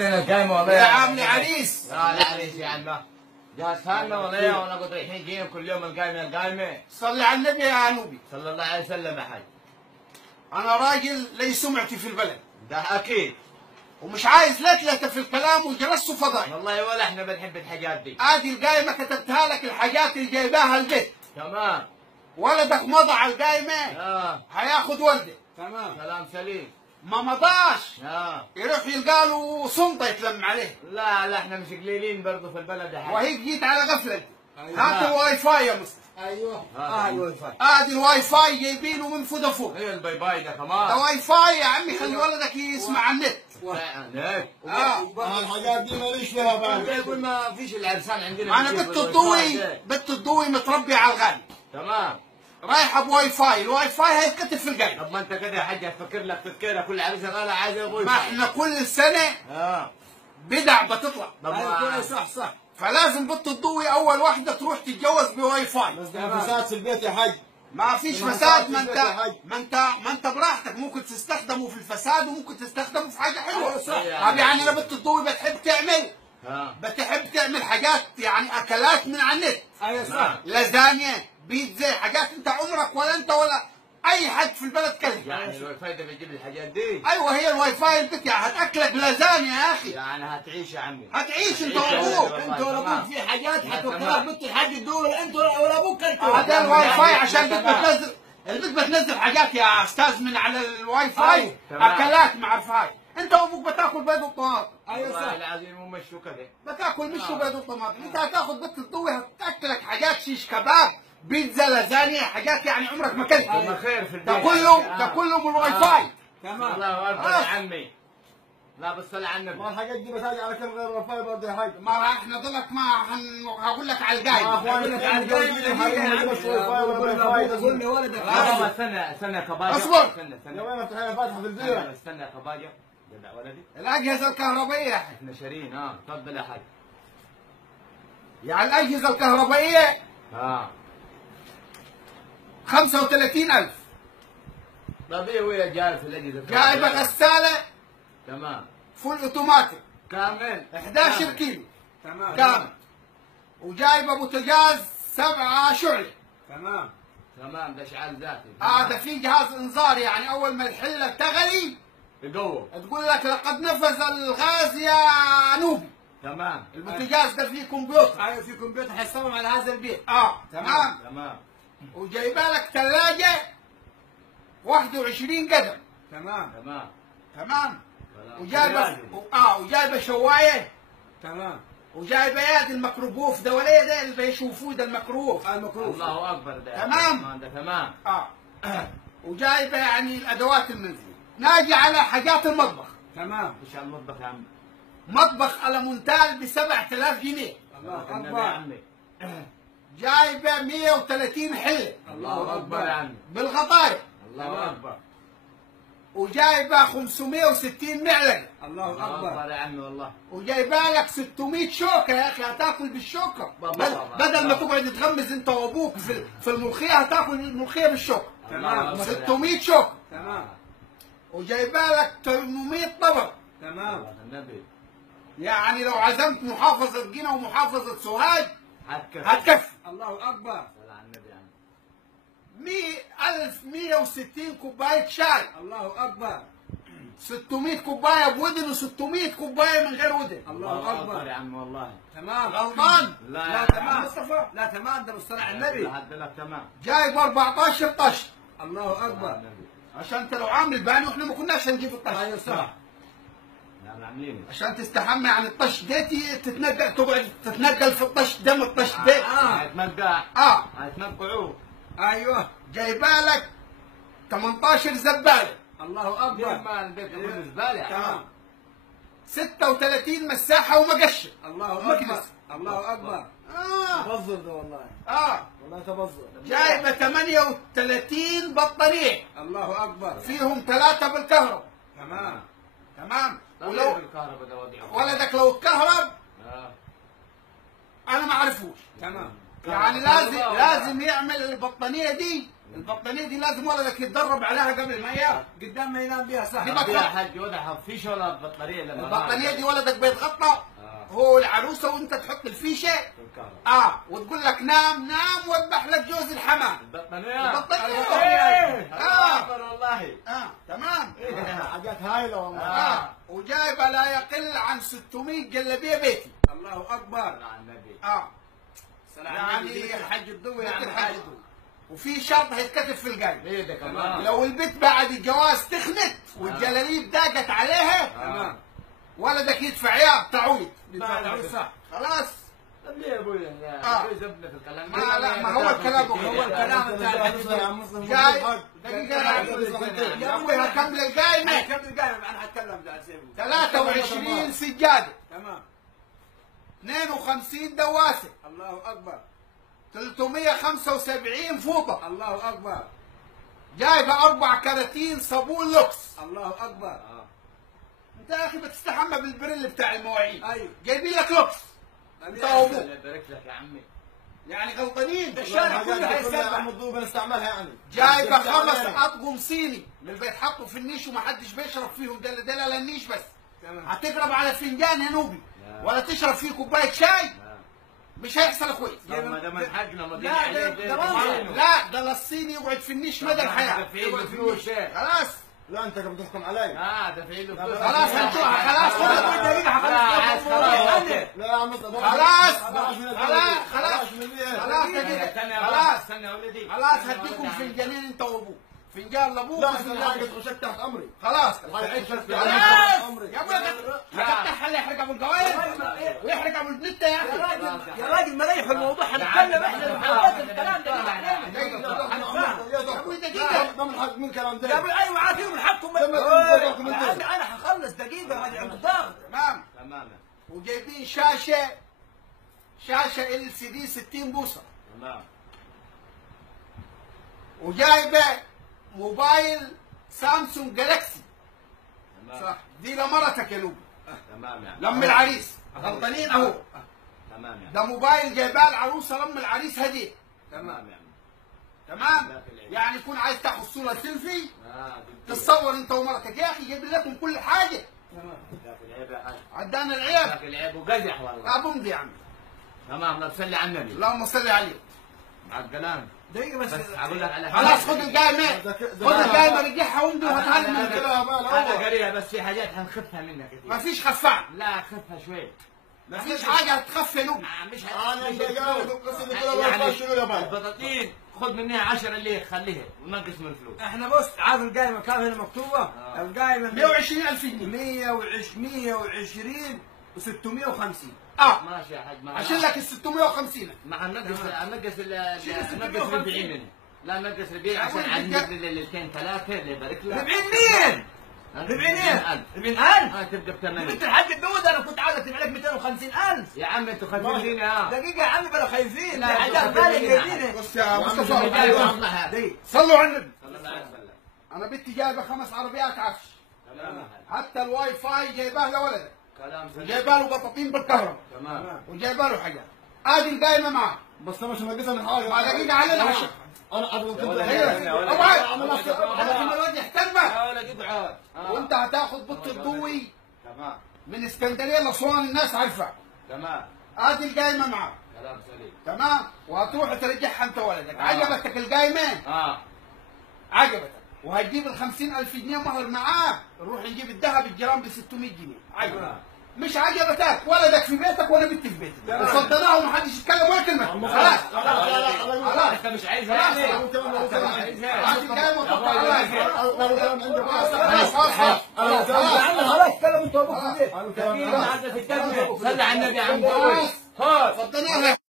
القايمة والله يا عم العريس. لا العريس يا عمه جاهزها لنا والله وانا قد رايحين جايين كل يوم القايمة. صلي على النبي يا نوبي. صلى الله عليه وسلم يا حاج. انا راجل لي سمعتي في البلد، ده اكيد، ومش عايز لتلته في الكلام وجلس فضايح. والله ولا احنا بنحب الحاجات دي. ادي القايمه كتبتها لك، الحاجات اللي جايباها البيت. تمام. ولدك مضى على القايمه هياخد ورده. تمام كلام سليم. ما مضاش يروح يلقى له صنطه يتلم عليه. لا احنا مش قليلين برضه في البلد يا حاج. وهيك جيت على غفله. هات الواي فاي يا مصطفى. ايوه الواي فاي. ادي الواي فاي جايبينه من فودافون. ايه الباي باي ده كمان؟ ده واي فاي يا عمي، خلي ولدك يسمع على النت. الحاجات دي ماليش فيها بقى. يقول ما فيش العرسان عندنا. انا بنت الضوي متربي على الغالي. تمام. رايحه بواي فاي، الواي فاي هيتكتب في القايمه. طب ما انت كده يا حاج هتفكر لك تفكيره كل عريسه غالي عايز ابوي. ما احنا كل سنه بدع بتطلع. ايوه صح. فلازم بنت الضوي اول واحده تروح تتجوز بواي فاي. بس ده فساد في البيت يا حاج. ما فيش فساد. ما انت براحتك، ممكن تستخدمه في الفساد وممكن تستخدمه في حاجه حلوه. صح. طب يعني انا بنت الضوي بتحب تعمل حاجات، يعني اكلات من على النت. ايوه صح. لازانيا، بيتزا، حاجات انت عمرك ولا انت ولا اي حد في البلد كلها. يعني الواي فاي ده بيجيب الحاجات دي. ايوه هي الواي فاي البيت، يعني هتاكلك لازانيا يا اخي. يعني هتعيش يا عمي. هتعيش انت وابوك. انت ولا ابوك في حاجات حتوكلها بنت الحاج الدول، انت ولا ابوك انت. هذا الواي فاي عشان البيت بتنزل حاجات يا استاذ من على الواي فاي. اكلات مع الفاي. انت وابوك بتاكل بيض وطماطم. ايوه صح. والله العظيم مو مشوا كده. بتاكل مش بيض وطماطم. انت هتاخذ بنت الضوي هتاكلك حاجات شيش كباب، بيتزا، لازانيا، حاجات يعني عمرك ما اكلتها. خير في البيت. ده كله من الواي فاي. تمام. الله اكبر يا عمي. لا بالصلاة على النبي. ما الحاجات دي بتاجي على كم غير الواي فاي برضه يا حاج. ما احنا ضلك ما هقول لك على القايمه. هقول لك على القايمه. قول لي ولدك. لا استنى يا كباجة. اصبر. يا وين افتح فاتحه في البيت. استنى يا كباجة. جدع ولدي. الاجهزه الكهربائيه احنا شارين. تفضل يا حاج. يعني الاجهزه الكهربائيه 35,000. طب ايه ويا جاي في الاجهزه؟ جايبه غساله تمام فول اوتوماتيك كامل 11 كيلو تمام كامل، وجايبه بوتاجاز 7 شعله. تمام ده اشعال ذاتي. هذا في جهاز انذار، يعني اول ما الحله تغلي يقوم تقول لك لقد نفذ الغاز يا نوبي. تمام. البوتاجاز ده فيه كمبيوتر. ايوه في كمبيوتر حيصمم على هذا البيت. تمام. وجايبه لك ثلاجه 21 قدم. تمام. وجايبه شوايه. تمام. وجايبه يد الميكروبوف ده، ولا ده اللي بيشوفوه ده الميكروبوف. الله اكبر ده. تمام. ده تمام. وجايبه يعني الادوات المنزل. ناجي على حاجات المطبخ. تمام. ايش المطبخ يا عم؟ مطبخ المونتال ب 7000 جنيه. الله اكبر يا عمي. جايبه 130 حله. الله اكبر يا عمي. بالغطايا. الله اكبر. وجايبه 560 معلقه. الله اكبر يا عمي والله. وجايبه لك 600 شوكه يا اخي، هتاكل بالشوكه. بدل ما تقعد تغمز انت وابوك في الملوخيه، هتاكل الملوخيه بالشوكه. تمام. 600 شوكه. تمام. وجايبه لك 800 طبق. تمام. النبي. يعني لو عزمت محافظه قنا ومحافظه سوهاج هتكفي. الله اكبر. 160 كوبايه شاي. الله اكبر. 600 كوبايه بودن و600 كوبايه من غير ودن. الله اكبر يا عم والله. تمام. غلطان؟ لا تمام مصطفى. لا تمام، ده بالصلاة على النبي. تمام. جايب 14 طش. الله اكبر. عشان انت لو عامل باني واحنا ما كناش هنجيب الطش. ايوه صح. عشان تستحمى عن الطش ديتي تقعد تتنقل في الطش دم الطش ديت. هتنقعوه. ايوه. جايبه لك 18 زباله. الله اكبر. ما البيت كله زباله. تمام. 36 مساحه ومقشه. الله اكبر. الله اكبر. تبذر ده والله. والله تبذر. جايبه 38 بطاريه. الله اكبر. فيهم 3 بالكهرباء. تمام. ولو ولدك لو اتكهرب انا ما اعرفوش. تمام. يعني لازم يعمل البطانيه دي البطانيه دي لازم ولدك يتدرب عليها قبل ما ينام. قدام ما ينام بيها صح. دي يا حاج وضع فيش ولا بطاريه لما البطانيه دي ولدك بيتغطى هو العروسه وانت تحط الفيشه وتقول لك نام نام واذبح لك جوز الحمام. البطانيه والله تمام. حاجات هايله والله. وجايبه لا يقل عن 600 جلابيه بيتي. الله اكبر. يعني الحج الضوي يعني الحج الضوي. وفي شرط هيتكتب في القايمه. ايه ده كمان؟ لو البنت بعد الجواز تخنت والجلاليب ضاقت عليها ولدك يدفع يا تعويض. صح. خلاص. طب ليه يا ابويا؟ زبده في الكلام. ما هو الكلام هو الكلام بتاع الحديث جاي دقيقه يا ابوي هكمل القايمه. كمل القايمه انا هتكلم ده 23 سجاده. تمام. 52 دواسه. الله اكبر. 375 فوطه. الله اكبر. جايبه 4 كراتين صابون لوكس. الله اكبر. انت يا اخي بتستحمى بالبريل بتاع المواعين. ايوه. جايبين لك لوكس. انت وابوك. الله يبارك لك يا عمي. يعني غلطانين. ده الشارع كله هيسبح. بنستعملها يعني. جايبه 5 اطقم صيني من اللي بيتحطوا في النيش ومحدش بيشرب فيهم. ده لا النيش بس. هتقرب على فنجان يا نوبي ولا تشرب فيه كوبايه شاي مش هيحصل كويس. ما دام الحاجنا ما لا ده الصيني يقعد في النيش مدى الحياه. دافعين له فلوس. خلاص. لا انت كنت بتحكم علي. دافعين له فلوس. خلاص هنشوفها. خلاص لا يا عم خلاص استنى يا ولدي. خلاص هديكم فنجانين انت وابوك. فنجان لابوك لا وفنجان حاجه تخشك تحت امري. خلاص يا ابوي هتفتح يحرق ابو الجوايز ويحرق ابو البنته يا اخي. يا راجل مريح الموضوع هنتكلم احنا الكلام ده يا ابوي دقيقه ده من حق من كلام ده. يا ابوي ايوه عارفين من حقكم. انا هخلص دقيقه ما عند الضغط. تمام. وجايبين شاشه LCD 60 بوصه. تمام. وجايبه موبايل سامسونج جالاكسي. صح. دي لمرتك يا لوبي. تمام يعني. لم العريس غلطانين اهو. تمام يعني. ده موبايل جايباه العروسه لم العريس هديه. تمام يعني. تمام. يعني يكون عايز تاخذ صوره سيلفي تتصور انت ومرتك. يا اخي جايب لكم كل حاجه. عدانا العيب. ذاك العيب وقزح والله. ابومضي يا عم. تمام. لا تصلي على النبي. اللهم صل عليه. مع الكلام. دقيقه بس اقول لك على خلاص خذ القايمه. خذ القايمه رجعها وامضي وهتعلم انا قريبه بس في حاجات هنخفها منك كثير. ما فيش خفاء. لا خفها شوي. ما فيش حاجه هتخفي لوبي. مش انا يعني شنو يا البطاطين خذ منها 10 اللي خليها ونقص من الفلوس. احنا بص عارف القايمه كم هنا مكتوبه؟ القايمه 120,000 جنيه. 120 و650. ماشي يا حاج. عشان لك ال 650. مع نقص 40 لا نقص 40 عشان عندي الاثنين ثلاثه اللي يبارك لك. 40 مين؟ 40,000 تبقى ب 80. انت الحاج الدود انا كنت عاوز اكتب عليك 250,000. يا عم انتوا خايفين دقيقه يا عمي بلا خايفين. لا حاجات بالي جايبينها. بص يا مصطفى صلوا على النبي. انا بنتي جايبه 5 عربيات عفش. حتى الواي فاي جايباه لولدك. كلام سليم. جايبه له بطاطين بالكهرباء. تمام. وجايبه له حاجات. ادي القايمه معاه. بس انا مش ناقصها من حاجه. بعد دقيقه علينا عشان انا ابغى ابعد انا الواد يحترمك. يا ولد اقعد. وانت هتاخذ بط الضوي تمام. من اسكندريه لاسوان الناس عارفه. تمام. ادي القايمه معاه. كلام سليم. تمام. وهتروح ترجعها انت ولدك. عجبتك القايمه؟ عجبتك. وهتجيب ال 50,000 جنيه مهر معاه. نروح نجيب الذهب الجرام ب 600 جنيه. عجبتك. مش عجبتك ولدك في بيتك وانا بنتي في بيتك. وصدناه ومحدش يتكلم ولا كلمه. خلاص. خلاص. انت مش عايزها. خلاص كلم انت وابوك في البيت. صلي على النبي يا عم. صدناها.